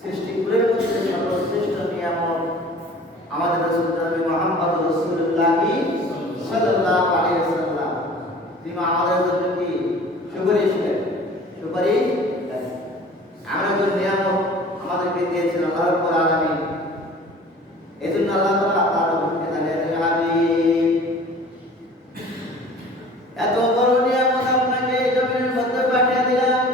সৃষ্টিকুলের মধ্যে সর্বশ্রেষ্ঠ নিয়ামত আমাদের রাসূল নবী মুহাম্মদ রাসূলুল্লাহ সাল্লাল্লাহু আলাইহি ওয়াসাল্লাম। তিনি আমাদের জন্য কি সুপারিশ করেন? সুপারিশ করেন। আমরা যে নিয়ামত আমাদেরকে দিয়েছেন আল্লাহ রাব্বুল আলামিন, এজন্য আল্লাহ তাআলা তার হুকুমে জানিয়ে হাবিব এত বড় নিয়ামত আপনাকে এই জমিনের মধ্যে পাঠিয়ে দিলাম।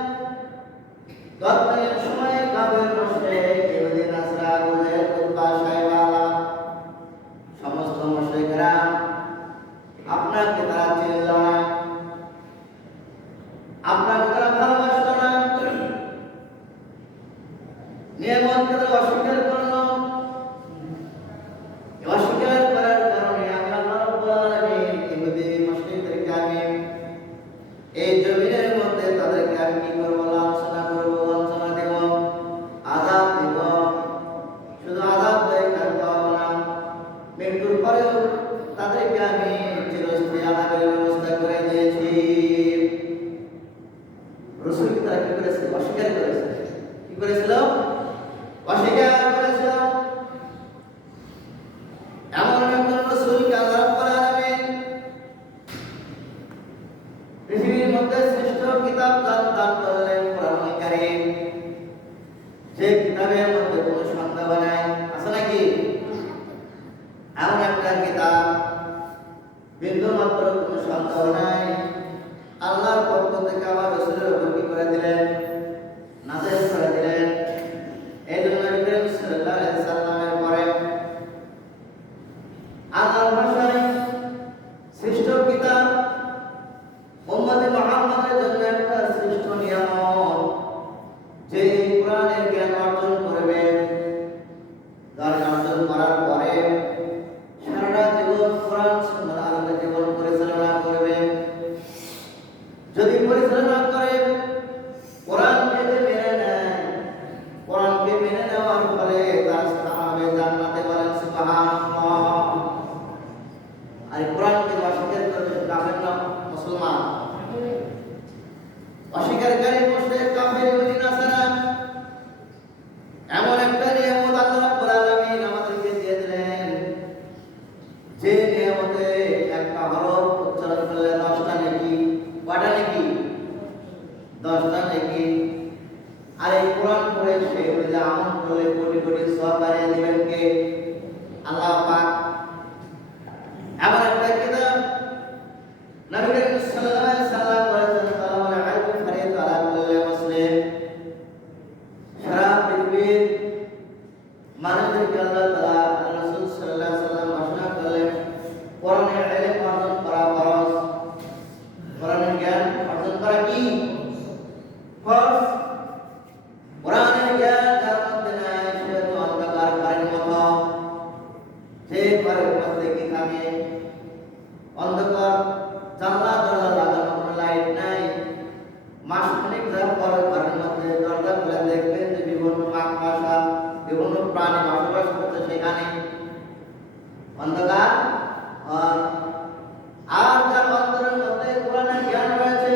তৎকালীন সময়ে কাফের মুশরিক ইহুদি নাসরা গুজের কুতবা শাইবালা সমস্ত মুশরিকরা আপনাকে তারা চিনল না, আপনাকে তারা ভালোবাসত না, নিয়ামতকে তারা অস্বীকার করল। অস্বীকার করার কারণে আমি আল্লাহ রাব্বুল আলামিন ইহুদি মুশরিকদেরকে আমি এই জমিনের মধ্যে তাদেরকে আমি কি করবো? লাঞ্ছনা করবো, বঞ্চনা দেব, আযাব দেব। শুধু আযাব দেয় কারণ না, মৃত্যুর পরেও তাদেরকে আমি চিরস্থায়ী আযাবের ব্যবস্থা করে দিয়েছি। রাসূল কি তারা কি করেছে? অস্বীকার করেছে। কি করেছিল? অস্বীকার করেছিল। এমন একজন রাসূলকে আল্লাহ রাব্বুল আলামিন পৃথিবীর মধ্যে শ্রেষ্ঠ কিতাব দান করলেন, কোরআনুল কারীম। যে কিতাবের মধ্যে কোনো সন্দেহ নাই, আছে নাকি? এমন একটা কিতাব বিন্দুমাত্র কোনো সন্দেহ নাই, আল্লাহর পক্ষ থেকে আমার রাসূলের উপর কি করে দিলেন? নাযিল করে দিলেন। এই জন্য নবী করিম সাল্লাল্লাহু আলাইহি সাল্লামের পরে আল্লাহর ভাষায় শ্রেষ্ঠ কিতাব উম্মতে মুহাম্মাদের জন্য একটা শ্রেষ্ঠ নিয়ামত, যে এই কোরআনের জ্ঞান অর্জন করবে, জ্ঞান অর্জন করার পরে সারা জীবন কোরআন সুন্নাহর আলোকে জীবন পরিচালনা করবে। যদি পরিচালনা করে কোরআনকে মেনে নেয়, কোরআনকে মেনে নেওয়ার ফলে তার স্থান হবে জান্নাতে। বলেন সুবহানাল্লাহ। আর কোরআনকে অস্বীকার করবে কাফের না মুসলমান? অস্বীকারী মুশরিক কাফের ইহুদি নাসারা। এমন একটা নিয়ামত আল্লাহ রাব্বুল আলামিন আমাদেরকে দিয়ে দিলেন, যে নিয়ামতে একটা হরফ উচ্চারণ করলে 10টা নেকি। কয়টা নেকি? 10টা নেকি। আর এই কোরআন পড়ে সে যদি আমল করলে কোটি কোটি সওয়াব বাড়িয়ে দিবেন কে? আল্লাহ পাক। এমন একটা কিতাব নবী করিম সাল্লাল্লাহু আলাইহি সাল্লাম বলেছেন, সালামুন আলাইকুম ফারিদ আলা কুল্লি মুসলিম। সারা পৃথিবীর মানুষদেরকে আল্লাহ তাআলা রাসূল সাল্লাল্লাহু আলাইহি সাল্লাম ঘোষণা করলেন, কোরআনের ইলম অর্জন করা ফরজ। কোরআনের জ্ঞান অর্জন করা কি? ফরজ। কোরআনের জ্ঞান যার মধ্যে নাই সে তো অন্ধকার ঘরের মতো, যে ঘরের মধ্যে কি থাকে? অন্ধকার, জানলা দরজা লাগানো, কোনো লাইট নাই। মাসখানেক যাওয়ার পর ঘরের মধ্যে দরজা খুলে দেখবেন যে বিভিন্ন মাকড়সা, বিভিন্ন প্রাণী বসবাস করছে সেখানে। অন্ধকার। আর যার অন্তরের মধ্যে কোরআনের জ্ঞান রয়েছে,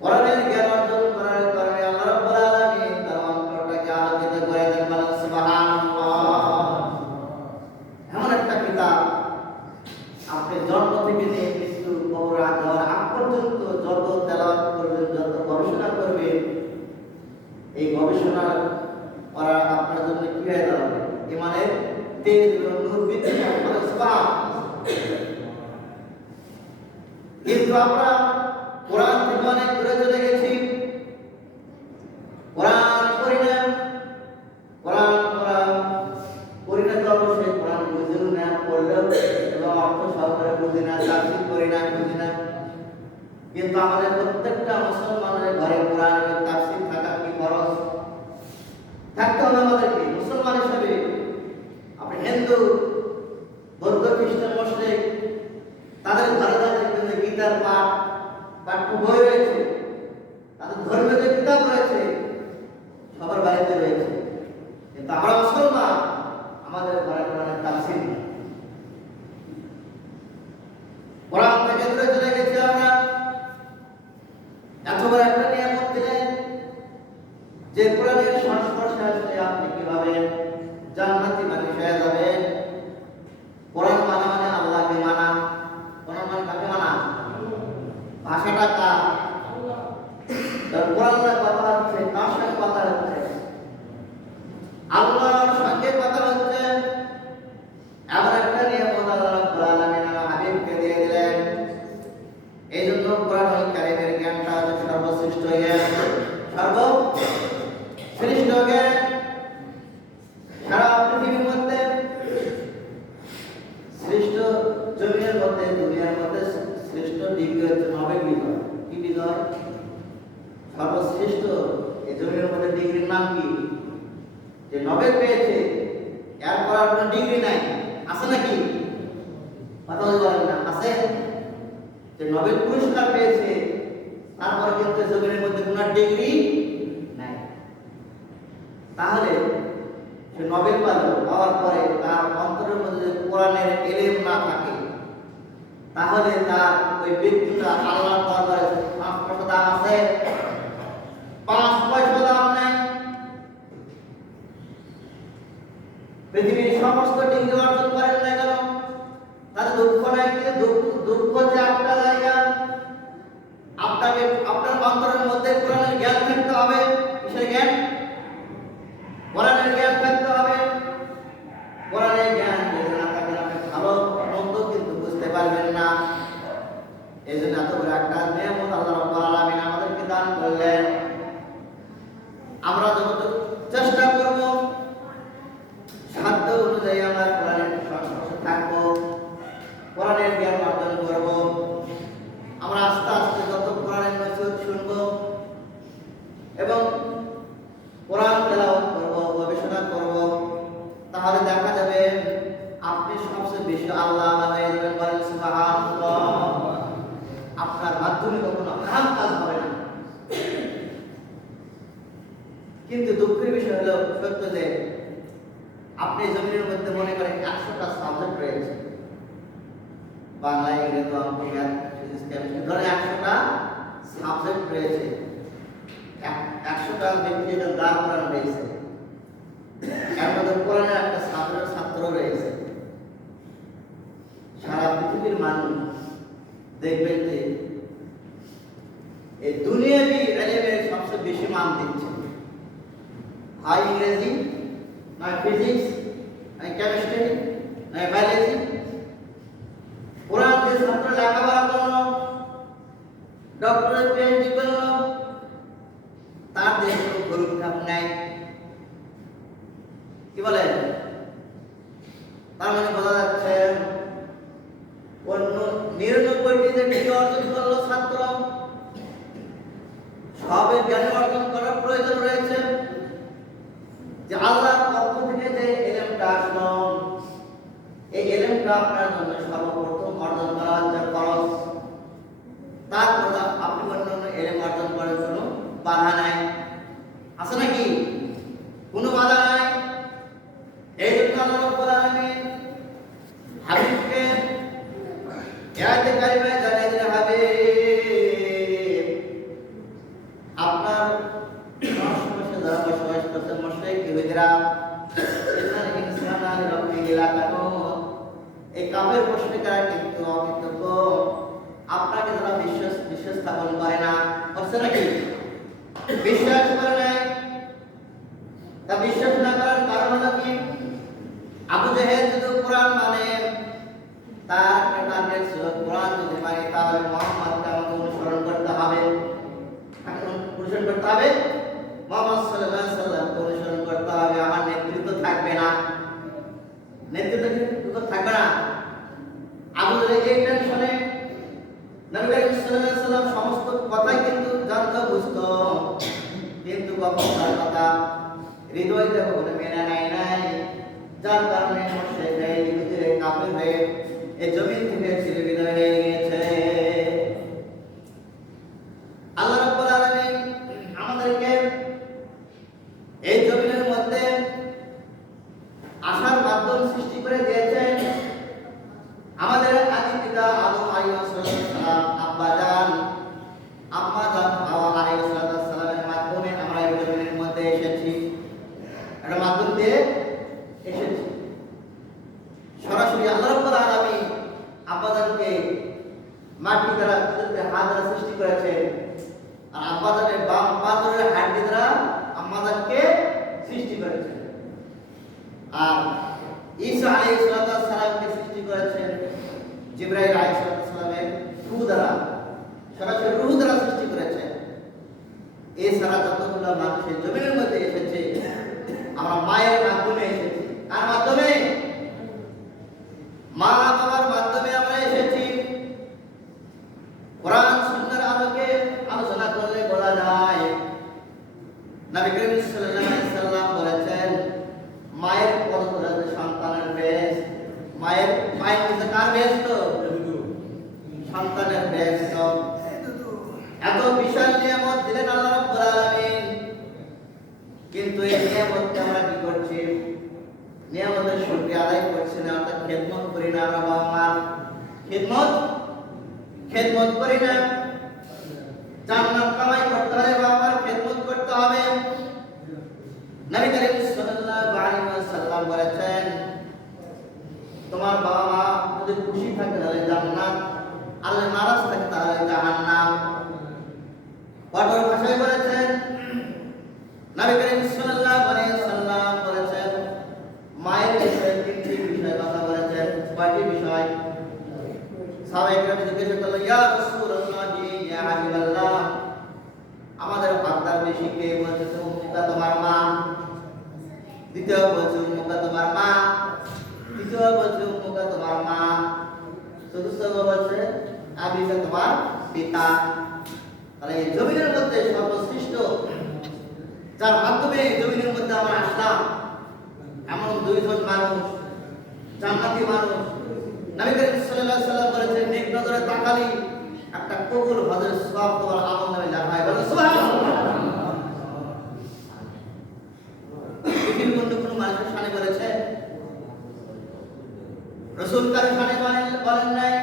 কোরআনের জ্ঞান অর্জন করার কারণে আল্লাহ রাব্বুল আলামিন তার অন্তরটাকে আলোকিত করে দেন। বলেন সুবহানাল্লাহ। এমন একটা কিতাব আপনি জন্ম থেকে নিয়ে মৃত্যু কবর যাওয়ার আগ পর্যন্ত যত তেলাওয়াত করবেন, যত গবেষণা করবেন, এই গবেষণা করা আপনার জন্য কি হয়ে দাঁড়াবে? ইমানের তেজ এবং নূর বৃদ্ধি পাবে। কিন্তু আমরা কোরআন থেকে অনেক দূরে চলে গেছি, কোরআন পড়ি না। কোরআন পড়ি না তো অবশ্যই কোরআন বুঝিও না, পড়লেও এবং অর্থ সহকারে বুঝি না, তাফসীর করি না, বুঝি না। কিন্তু আমাদের প্রত্যেকটা মুসলমানের ঘরে কোরআন এবং তাফসীর থাকা কি ফরজ? থাকতে হবে আমাদেরকে মুসলমান হিসেবে। আপনি হিন্দু, বৌদ্ধ, খ্রিস্টান, মুশরিক, তাদের ঘরে দেখবেন যে গীতার পাঠ পাঠ্য বই যে কোরআনের সংস্পর্শে আসলে আপনি কিভাবে জান্নাতি মানুষ হয়ে যাবেন। কোরআন মানা মানে আল্লাহকে মানা। কোরআন মানে কাকে মানা? ভাষাটা কার? কোরআনের কথা হচ্ছে কার সঙ্গে কথা হচ্ছে? আল্লাহর সঙ্গে কথা হচ্ছে। এমন একটা নিয়ামত আল্লাহ রাব্বুল আলামিন আমার হাবিবকে দিয়ে দিলেন। এই জন্য কোরআনুল কারীমের জ্ঞানটা হচ্ছে সর্বশ্রেষ্ঠ জ্ঞান, সর্বশ্রেষ্ঠ জ্ঞান। সারা পৃথিবীর মধ্যে শ্রেষ্ঠ, জমিনের মধ্যে, দুনিয়ার মধ্যে শ্রেষ্ঠ ডিগ্রি হচ্ছে নোবেল বিজয়। কি বিজয়? সর্বশ্রেষ্ঠ এই জমিনের মধ্যে ডিগ্রির নাম কি? যে নোবেল পেয়েছে, এরপর আর কোনো ডিগ্রি নাই, আছে নাকি? কথা বলেন না, আছে? যে নোবেল পুরস্কার পেয়েছে, তারপর কিন্তু জমিনের মধ্যে কোনো ডিগ্রি নাই। তাহলে সে নোবেল পাওয়ার পরে তার অন্তরের মধ্যে কোরআনের ইলম না থাকে, তাহলে তার ওই ব্যক্তিটা আল্লাহর দরবারে 5 পয়সা দাম আছে? 5 পয়সা দাম নাই। পৃথিবীর সমস্ত ডিগ্রি অর্জন করেন না কেন? তার দুঃখ নাই কি? দুঃখ যে একটা জায়গা। আপনাকে আপনার অন্তরের মধ্যে কোরআনের জ্ঞান থাকতে হবে। কিসের জ্ঞান? কোরআনের জ্ঞান থাকতে হবে। কোরআনের জ্ঞান যদি না থাকে আপনি ভালো মন্দ কিন্তু বুঝতে পারবেন না। এই জন্য এত বড় একটা নিয়ামত আল্লাহ রাব্বুল আলামিন আমাদেরকে দান করলেন। আমরা যতটুকু চেষ্টা করব, সাধ্য অনুযায়ী আমরা কোরআনের সংস্পর্শে থাকবো, কোরআনের জ্ঞান অর্জন করব। আমরা আস্তে আস্তে যত কোরআনের নসিহত শুনবো এবং কোরআন তেলাওয়াত করব, গবেষণা করব, তাহলে দেখা যাবে আপনি সবচেয়ে বেশি আল্লাহ হয়ে যাবেন। বলেন সুবহানাল্লাহ। আপনার মাধ্যমে কখনো খারাপ কাজ হবে না। কিন্তু দুঃখের বিষয় হলো সত্য যে আপনি জমিনের মধ্যে মনে করেন 100টা সাবজেক্ট রয়েছে, বাংলা, ইংরেজি, অঙ্ক, ম্যাথ, ফিজিক্স, কেমিস্ট্রি, ধরে 100টা সাবজেক্ট রয়েছে। 100টা ব্যক্তি দাঁড় করানো রয়েছে। এর মধ্যে কোরআনের একটা ছাত্র রয়েছে। সারা পৃথিবীর মানুষ দেখবেন যে এই দুনিয়াবি ইলমের সবচেয়ে বেশি মান দিচ্ছে। হয় ইংরেজি, নয় ফিজিক্স, নয় কেমিস্ট্রি, নয় বায়োলজি। কোরআন যে ছাত্র লেখাপড়া করলো, ডক্টরেট পিএইচডি করলো, তার দেশে কোনো গরুর খাপ নাই। কি বলেন? তার মানে বোঝা যাচ্ছে অন্য 99টি যে ডিগ্রি অর্জন করলো ছাত্র, সবে জ্ঞান অর্জন করার প্রয়োজন রয়েছে। যে আল্লাহর পক্ষ থেকে যে ইলমটা আসলো, এই ইলমটা আপনার জন্য সর্বপ্রথম অর্জন করা হচ্ছে ফরজ। তারপর আপনি অন্যান্য ইলম অর্জন করার জন্য বাধা নাই, আছে নাকি? কোনো বাধা নাই। এই জন্য আল্লাহ রাব্বুল আলামিন হাবিবকে আয়াতে কারিমায় জানিয়ে দিলেন, হাবিব আপনার সংস্পর্শে যারা বসবাস করছেন মুশরিক ইহুদিরা, ইন্নাল ইনসানা লিরাব্বিহি লাকানুত, এই কাফের মুশরিকরা কিন্তু অকৃতজ্ঞ। আপনাকে যারা বিশ্বাস স্থাপন করে না, করছে নাকি? বিশ্বাস করে নাই। তা বিশ্বাস না করার কারণ হলো কি? আবু জেহেল যদি কোরআন মানে, তার টার্গেট ছিল কোরআন যদি মানে তাহলে মুহাম্মদকে আমাকে অনুসরণ করতে হবে। অনুসরণ করতে হবে, মুহাম্মদ সাল্লাল্লাহু আলাইহি ওয়াসাল্লামকে অনুসরণ করতে হবে। আমার নেতৃত্ব থাকবে না, নেতৃত্ব থাকবে না। আবু জেহেল এই টেনশনে নবী করিম সাল্লাল্লাহু আলাইহি ওয়াসাল্লাম সমস্ত কথাই কিন্তু জানতো, বুঝতো, কিন্তু কখনো তার কথা হৃদয় থেকে কখনো মেনে নেয় নাই। যার কারণে মুশরিক হয়ে ইহুদিরা কাফের হয়ে এই জমিন থেকে ছিঁড়ে বিদায় হয়ে গিয়েছে। আল্লাহ রাব্বুল আলামিন আমাদেরকে এই জমিনের মধ্যে আসার মাধ্যম সৃষ্টি করে দিয়েছেন। আমাদের আদি পিতা আদম আলাইহিস সালাম, আব্বা জান, আম্মা জান হাওয়া আলাইহিস সালামের মাধ্যমে আমরা এই জমিনের মধ্যে জিবরাইল আলাইহিস সালামের রূহ দ্বারা, সরাসরি রূহ দ্বারা সৃষ্টি করেছেন। এছাড়া যতগুলো মানুষের জমিনের মধ্যে এসেছে আমরা মায়ের মাধ্যমে এসেছি। কার মাধ্যমে? মা বাবার মাধ্যমে আমরা এসেছি। কোরআন সুন্নাহর আলোকে আলোচনা করলে বলা যায়, নবী করিম সাল্লাল্লাহু আলাইহি সাল্লাম বলেছেন, মায়ের পদতলে সন্তানের বেশ, মায়ের পায়ের নিচে কার বেশ? তো সন্তানের বেশ। এত বিশাল নিয়ামত দিলেন আল্লাহ রাব্বুল আলামিন, কিন্তু এই নিয়ামতকে আমরা কি করছি? নিয়ামতের শুকরিয়া আদায় করছি না, অর্থাৎ খেদমত করি না। আমরা বাবা মার খেদমত করি না। জান্নাত কামাই করতে হলে বাবা মার খেদমত করতে হবে। নবী করিম সাল্লাল্লাহু আলাইহি ওয়াসাল্লাম বলেছেন, তোমার বাবা মা যদি খুশি থাকে তাহলে জান্নাত, আর যদি নারাজ থাকে তাহলে জাহান্নাম। কঠোর ভাষায় বলেছেন নবী করিম সাল্লাল্লাহু আলাইহি ওয়াসাল্লাম বলেছেন, মায়ের বিষয়ে তিনটি বিষয় কথা বলেছেন। কয়টি বিষয়? সাহাবায়ে কেরাম জিজ্ঞাসা করলেন, ইয়া রাসূলুল্লাহ, ইয়া হাবিবাল্লাহ, আমাদের বান্দার বেশি কে? বলছে, উম্মুকা, তোমার মা। দ্বিতীয় বলছে, উম্মুকা, তোমার মা। তৃতীয় বলছে, উম্মুকা, তোমার মা। চতুর্থ বলছে, আবিকা, তোমার পিতা। তাহলে এই জমিনের মধ্যে সর্বশ্রেষ্ঠ, যার মাধ্যমে জমিনের মধ্যে আমরা আসলাম, এমন দুইজন মানুষ, জান্নাতি মানুষ। নবী করিম সাল্লাল্লাহু আলাইহি ওয়াসাল্লাম বলেছেন, নেক নজরে তাকালি একটা কবুল হজের সওয়াব তোমার আমলনামায় লেখা হয়। বলেন সুবহানাল্লাহ। বিভিন্ন কোন মানুষের শানে বলেছে, রাসূল কার শানে বলেন নাই।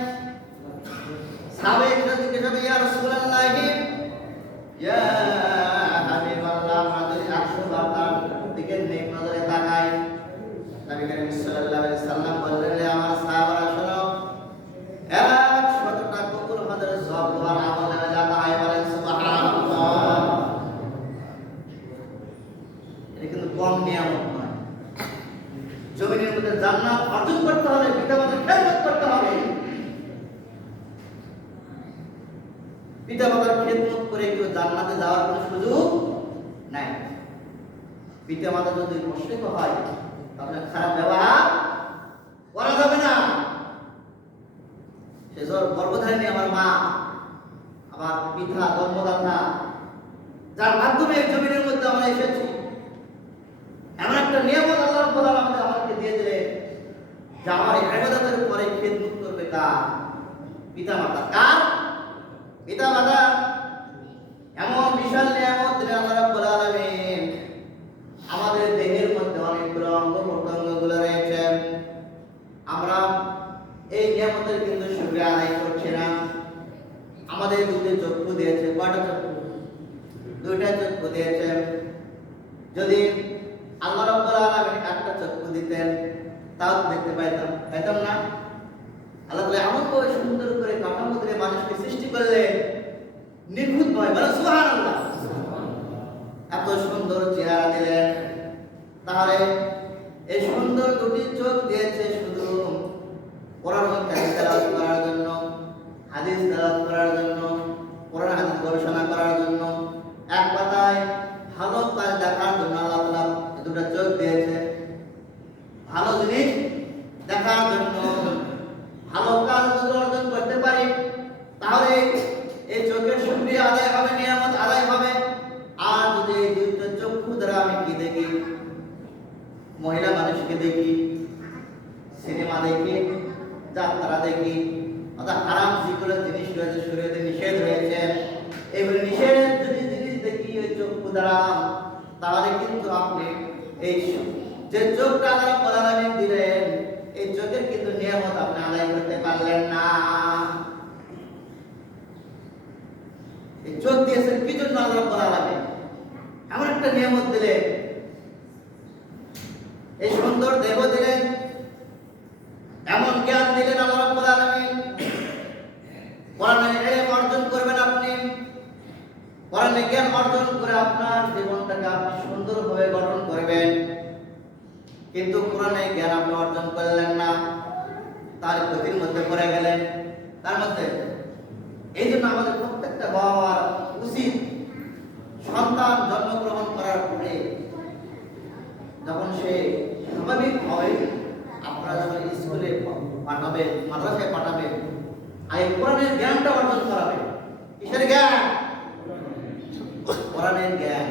সাহাবায়ে কেরাম জিজ্ঞাসা করে, ইয়া রাসূলুল্লাহ, ইয়া হাবিবাল্লাহ, আমাদের 100 বার তার দিকে নেক নজরে তাকাই। নবী করিম সাল্লাল্লাহু আলাইহি সাল্লাম বললেন, আমার সাহাবারা শোনো, 100টা কবুল হজের সওয়াব তোমার আমলনামায় লেখা হয়। বলেন সুবহানাল্লাহ। এটা কিন্তু কম নিয়ামত নয়। জমিনের মধ্যে জান্নাত অর্জন করতে হলে পিতামাতার খেদমত করতে হবে। পিতামাতার খেদমত করে কেউ জান্নাতে যাওয়ার কোনো সুযোগ নাই। পিতামাতা যদি মুশরিক হয় তাহলে খারাপ ব্যবহার করা যাবে না। সে গর্ভধারিণী আমার মা, আমার পিতা, জন্মদাতা, যার মাধ্যমে জমিনের মধ্যে আমরা এসেছি, এমন একটা নিয়ামত আল্লাহ রাব্বুল আলামিন আমাদেরকে দিয়ে দিলেন যে আমার ইবাদতের পরে খেদমত করবে কার? পিতামাতা। কার? পিতামাতা। এমন বিশাল নিয়ামত দিলেন আল্লাহ রাব্বুল আলামিন। আমাদের দেহের মধ্যে অনেকগুলো অঙ্গ প্রত্যঙ্গগুলো রয়েছে, আমরা এই নিয়ামতের কিন্তু শুকরিয়া আদায় করছি না। আমাদের দুটো চক্ষু দিয়েছে। কয়টা চক্ষু? দুইটা চক্ষু দিয়েছে। যদি আল্লাহ রাব্বুল আলামিন একটা চক্ষু দিতেন তাও দেখতে পাইতাম না। আল্লাহ তাআলা এমন করে সুন্দর করে কাঠামো দিয়ে মানুষকে সৃষ্টি করলেন, নিখুঁত ভাবে। বলেন সুবহানাল্লাহ। এত সুন্দর চেহারা দিলেন। তাহলে এই সুন্দর দুটি চোখ দিয়েছে শুধু কোরআন তেলাওয়াত করার জন্য, হাদিস তেলাওয়াত করার জন্য, কোরআন হাদিস গবেষণা করার জন্য, এক কথায় ভালো কাজ দেখার জন্য আল্লাহ তাআলা দুটো চোখ দিয়েছে। ভালো জিনিস দেখার জন্য, ভালো কাজ যদি অর্জন করতে পারি তাহলে এই চোখের শুকরিয়া আদায় হবে, নিয়ামত আদায় হবে। আর যদি এই দুইটা চক্ষু দ্বারা আমি কি দেখি? মহিলা মানুষকে দেখি, সিনেমা দেখি, যাত্রা দেখি, অর্থাৎ হারাম যেগুলো জিনিস রয়েছে, শরীয়তে নিষেধ রয়েছে, এগুলো নিষেধ যদি জিনিস দেখি ওই চক্ষু দ্বারা, তাহলে কিন্তু আপনি এই যে চোখটা আল্লাহ রাব্বুল আলামিন দিলেন, এই চোখের কিন্তু নিয়ামত আপনি আদায় করতে পারলেন না। এই চোখ দিয়েছেন কি জন্য আল্লাহ রাব্বুল আলামিন? এমন একটা নিয়ামত দিলেন, এই সুন্দর দেহ দিলেন, এমন জ্ঞান দিলেন আল্লাহ রাব্বুল আলামিন। কোরআনের ইলম অর্জন করবেন আপনি, কোরআনের জ্ঞান অর্জন করে আপনার জীবনটাকে আপনি সুন্দরভাবে গঠন করবেন। কিন্তু কোরআনের জ্ঞান আপনি অর্জন করলেন না, তার ক্ষতির মধ্যে পড়ে গেলেন। পাঠাবে, মাদ্রাসায় পাঠাবে, আগে কোরআনের জ্ঞানটা অর্জন করাবে। কিসের জ্ঞান? কোরআনের জ্ঞান।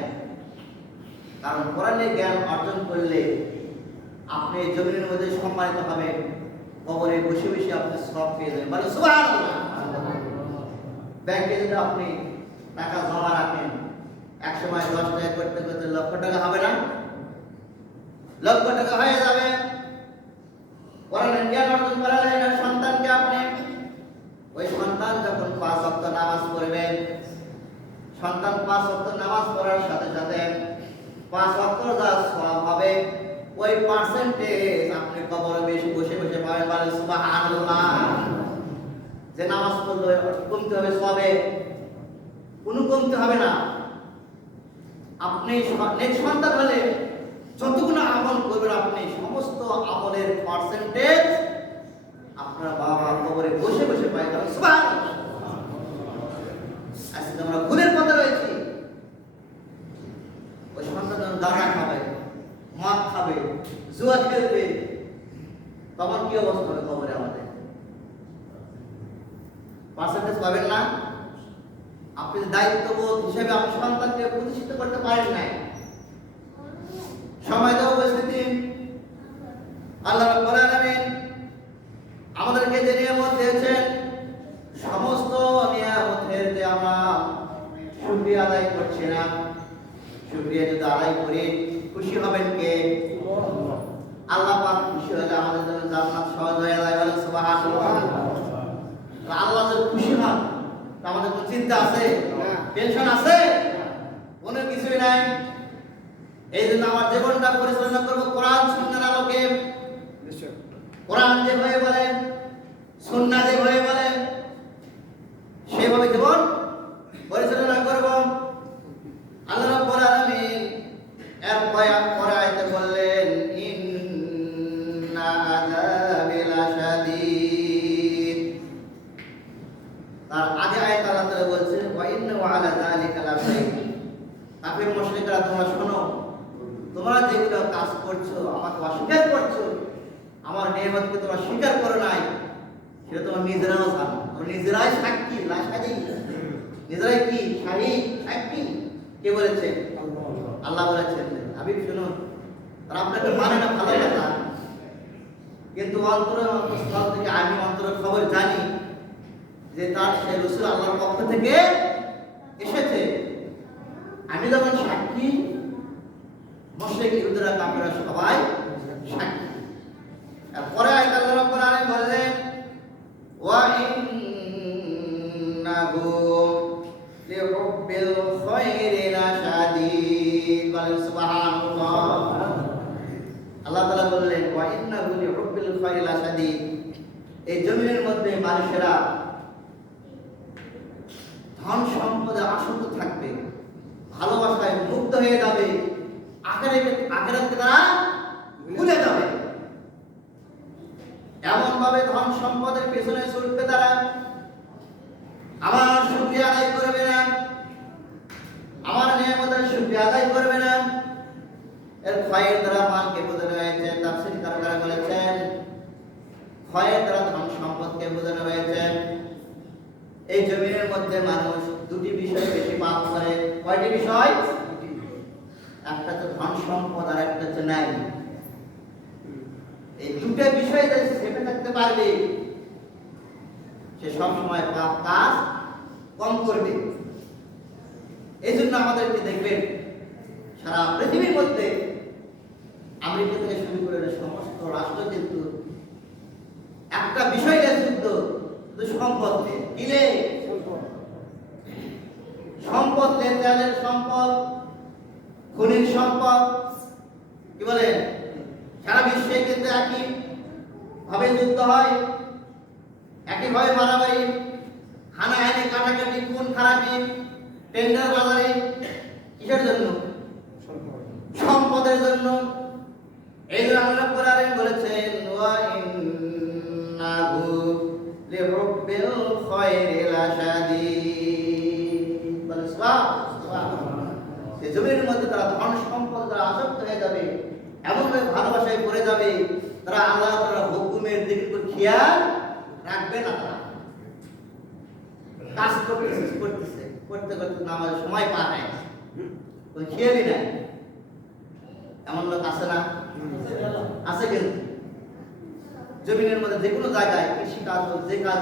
কারণ কোরআনের জ্ঞান অর্জন করলে আপনি জমিনের মধ্যে সম্মানিত হবেন, কবরে বসে বসে আপনি সব পেয়ে যাবেন। মানে সুবহানাল্লাহ। ব্যাংকে যদি আপনি টাকা জমা রাখেন, এক সময় 10 টাকা করতে করতে লক্ষ টাকা হবে না? লক্ষ টাকা হয়ে যাবে। কোরআনের জ্ঞান অর্জন করালে না সন্তানকে আপনি, ওই সন্তান যখন 5 ওয়াক্ত নামাজ পড়বেন, সন্তান 5 ওয়াক্ত নামাজ পড়ার সাথে সাথে 5 ওয়াক্ত যা সওয়াব হবে, ওই পার্সেন্টেজ আপনি কবরে বসে বসে বসে পাবেন। বলেন সুবহানাল্লাহ। যে নামাজ পড়লে কমতে হবে সবে, কোনো কমতে হবে না। আপনি নেক্সট সন্তান হলে যতগুলো আমল করবেন, আপনি সমস্ত আমলের পার্সেন্টেজ আপনার বাবা কবরে বসে বসে পায়। সুবহানাল্লাহ। আজকে আমরা ভুলের পথে রয়েছি। ওই সন্তান দানা খাবে, মদ খাবে, জুয়া খেলবে, তখন কি অবস্থা হবে কবরে আমাদের? পার্সেন্টেজ পাবেন না। আপনি দায়িত্ববোধ হিসেবে আপনি সন্তানকে প্রতিষ্ঠিত করতে পারেন নাই। সময় দেওয়া উপস্থিতি, আল্লাহ রাব্বুল আলামিন আমাদেরকে যে নিয়ামত দিয়েছেন, সমস্ত নিয়ামতের যে আমরা শুকরিয়া আদায় করছি না, শুকরিয়া যদি আদায় করি খুশি হবেন কে? আল্লাহ পাক খুশি হলে আমাদের জন্য জান্নাত সহজ হয়ে যায়। বলেন সুবহানাল্লাহ। আল্লাহ যদি খুশি হন, আমাদের কোনো চিন্তা আছে? টেনশন আছে? কোনো কিছুই নাই। এই জন্য আমার জীবনটা পরিচালনা করবো কোরআন সুন্নাহর আলোকে। কোরআন যেভাবে বলে, সুন্নাহ যেভাবে বলে, সেভাবে জীবন পরিচালনা করব। আল্লাহ রাব্বুল আলামিন এর পরে আয়াতে বললেন, ইন্না আযাবি লাশাদীদ। তার আগে আয়াত আল্লাহ তাআলা বলছেন, ওয়া ইন্নাহু আলা যালিকা লাশাহীদ। কাফির মুশরিকরা, তোমরা শোনো, তোমরা যেগুলো কাজ করছো, আমাকে অস্বীকার করছো, আমার নিয়ামতকে তোমরা স্বীকার করো নাই, সেটা তোমরা নিজেরাও জানো। তোমরা নিজেরাই সাক্ষী, লাশাহীদ। নিজেরাই কি? শাহীদ, সাক্ষী। কে বলেছে? আল্লাহ বলেছেন। হাবিব শুনুন, তারা আপনাকে মানে না, ভালো কথা, কিন্তু অন্তরস্থল থেকে আমি অন্তরের খবর জানি যে তার সেই রাসূল আল্লাহর পক্ষ থেকে এসেছে। আমি যখন সাক্ষী, মুশরিক ইহুদিরা কাফেররা সবাই সাক্ষী। এরপরে আয়াত আল্লাহ রাব্বুল আলামিন বললেন, ওয়া ইন্নাহু লিহুব্বিল খায়রি লাশাদীদ। বলেন সুবহানাল্লাহ। আল্লাহ তাআলা বললেন, ওয়া ইন্নাহু লিহুব্বিল খায়রি লাশাদীদ। এই জমিনের মধ্যে মানুষেরা ধন সম্পদে আসক্ত থাকবে, ভালোবাসায় মুগ্ধ হয়ে যাবে, আখিরাতকে তারা ভুলে যাবে। এমন ভাবে ধন সম্পদের পেছনে ছুটবে তারা, আমার শুকরিয়া আদায় করবে না, আমার নিয়ামতের শুকরিয়া আদায় করবে না। এর ক্ষয়ের দ্বারা মালকে বোঝানো হয়েছে। তাফসীরকাররা বলেছেন, ক্ষয়ের দ্বারা ধন সম্পদকে বোঝানো হয়েছে। এই জমিনের মধ্যে মানুষ দুটি বিষয় বেশি পাপ করে। কয়টি বিষয়? একটা তো ধন সম্পদ, আর একটা হচ্ছে ন্যায়। এই দুটো বিষয় যদি সেপে থাকতে পারবে, সে সবসময় পাপ কাজ কম করবে। এই জন্য আমাদেরকে দেখবেন, সারা পৃথিবীর মধ্যে আমেরিকা থেকে শুরু করে সমস্ত রাষ্ট্র কিন্তু একটা বিষয় নিয়ে যুদ্ধ, সম্পদ নিয়ে। কিলে সম্পদ, লেনদেনের সম্পদ, খনির সম্পদ, কি বলেন, সারা বিশ্বে কিন্তু একই ভাবে যুদ্ধ হয়, একই ভাবে মারামারি, হানাহানি, কাটাকাটি, খুন খারাপি, টেন্ডার বাজারে। কিসের জন্য? সম্পদের জন্য। এই জন্য আল্লাহ রাব্বুল আলামিন বলেছেন, ওয়া ইন্নাহু লিহুব্বিল খায়রি লাশাদীদ। বলে সুবহানাল্লাহ। এই জমিনের মধ্যে তারা ধন সম্পদ দ্বারা আসক্ত হয়ে যাবে, এমনভাবে ভালোবাসায় পড়ে যাবে, তারা আল্লাহ তাআলার হুকুমের দিকে খেয়াল থাকবে না তারা। কাজ করতেছে করতে করতে নামাজের সময় পার হয় না, কোনো খেয়ালই নাই। এমন লোক আছে না? আছে। কিন্তু জমিনের মধ্যে যে কোনো জায়গায় কৃষি কাজ হোক, যে কাজ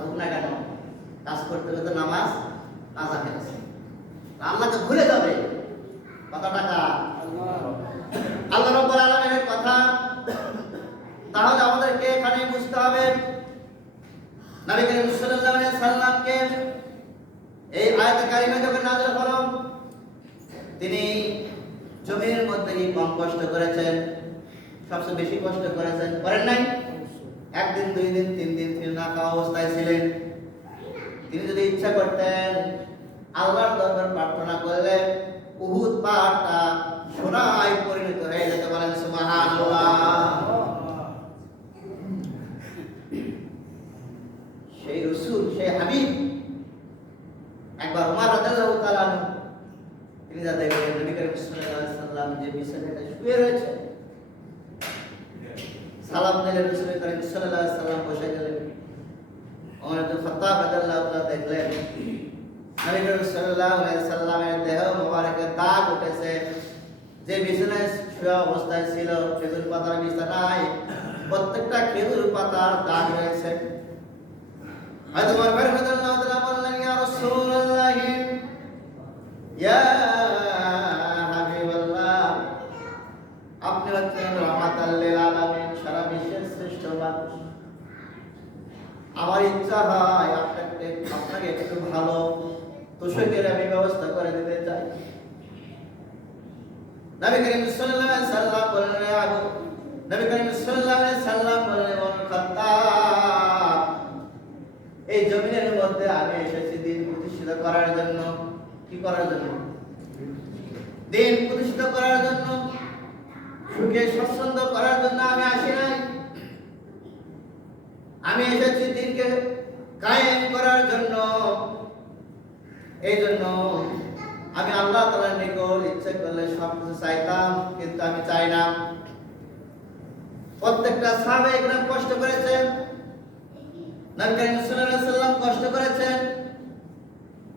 হোক না কেন, কাজ করতে করতে নামাজ কাজা ফেলেছে, আল্লাহকে ভুলে যাবে। কথাটা কার? আল্লাহ রাব্বুল আলামিনের কথা। তাহলে আমাদেরকে এখানে বুঝতে হবে নবী করিম সাল্লাল্লাহু আলাইহি সাল্লামকে এই আয়াত কারিমা যখন নাযিল হলো, তিনি জমির মধ্যে কি কম কষ্ট করেছেন? সবচেয়ে বেশি কষ্ট করেছেন, করেন নাই? একদিন, 2 দিন, 3 দিন তিনি না খাওয়া অবস্থায় ছিলেন। তিনি যদি ইচ্ছা করতেন, আল্লাহর দরবার প্রার্থনা করলে উহুদ পাহাড়টা সোনায় পরিণত হয়ে যেতে। বলেন সুবহানাল্লাহ। সেই রাসূল, সেই হাবিব একবার ওমর রাদিয়াল্লাহু তাআলা তিনি যা দেখলেন নবী করিম সাল্লাল্লাহু আলাইহি সাল্লাম যে বিছানায় শুয়ে রয়েছে, সালাম দিলেন, রাসূল করিম সাল্লাল্লাহু আলাইহি সাল্লাম বসে গেলেন। ওমর ইবনে খাত্তাব রাদিয়াল্লাহু তাআলা দেখলেন নবী করিম সাল্লাল্লাহু আলাইহি সাল্লামের দেহ মোবারকে দাগ উঠেছে। যে বিছানায় শুয়ে অবস্থায় ছিল, খেজুর পাতার বিছানায়, প্রত্যেকটা খেজুর পাতার দাগ রয়েছে। হযরত ওমর রাদিয়াল্লাহু তাআলা বললেন, ইয়া রাসূলুল্লাহ, ইয়া হাবিবাল্লাহ, আপনি হচ্ছেন রাহমাতাল লিল আলামিন, সারা বিশ্বের শ্রেষ্ঠ মানুষ। আমার ইচ্ছা হয় আপনাকে একটু ভালো তোষকের আমি ব্যবস্থা করে দিতে চাই। নবী করিম সাল্লাল্লাহু আলাইহি সাল্লাম বললেন, নবী করিম সাল্লাল্লাহু আলাইহি সাল্লাম বললেন, ওমর খাত্তাব, এই জমিনের মধ্যে আমি এসেছি দিন প্রতিষ্ঠিত করার জন্য। কি করার জন্য? দিন প্রতিষ্ঠিত করার জন্য, সুখে স্বচ্ছন্দ করার জন্য আমি আসি নাই। আমি এসেছি দিনকে কায়েম করার জন্য। এই জন্য আমি আল্লাহ তাআলার নিকট ইচ্ছা করলে সবকিছু চাইতাম, কিন্তু আমি চাই না। প্রত্যেকটা সাহাবায়ে কেরাম কষ্ট করেছেন, নবী করিম সাল্লাল্লাহু আলাইহি সাল্লাম কষ্ট করেছেন।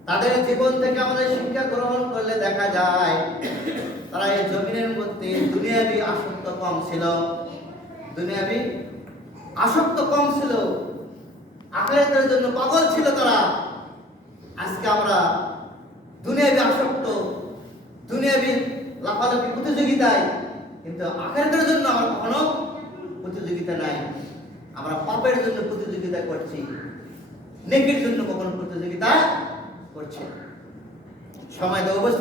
তাদের জীবন থেকে আমাদের শিক্ষা গ্রহণ করলে দেখা যায় তারা এই জমিনের মধ্যে দুনিয়াবি আসক্ত কম ছিল। দুনিয়াবি আসক্ত কম ছিল, আখিরাতের জন্য পাগল ছিল তারা। আজকে আমরা দুনিয়াবি আসক্ত, দুনিয়াবি লাফালাফি প্রতিযোগিতায়, কিন্তু আখিরাতের জন্য আমার কোনো প্রতিযোগিতা নাই। আমরা পাপের জন্য প্রতিযোগিতা করছি, নেকির জন্য কখনো প্রতিযোগিতা করছি। সময় তো উপস্থিত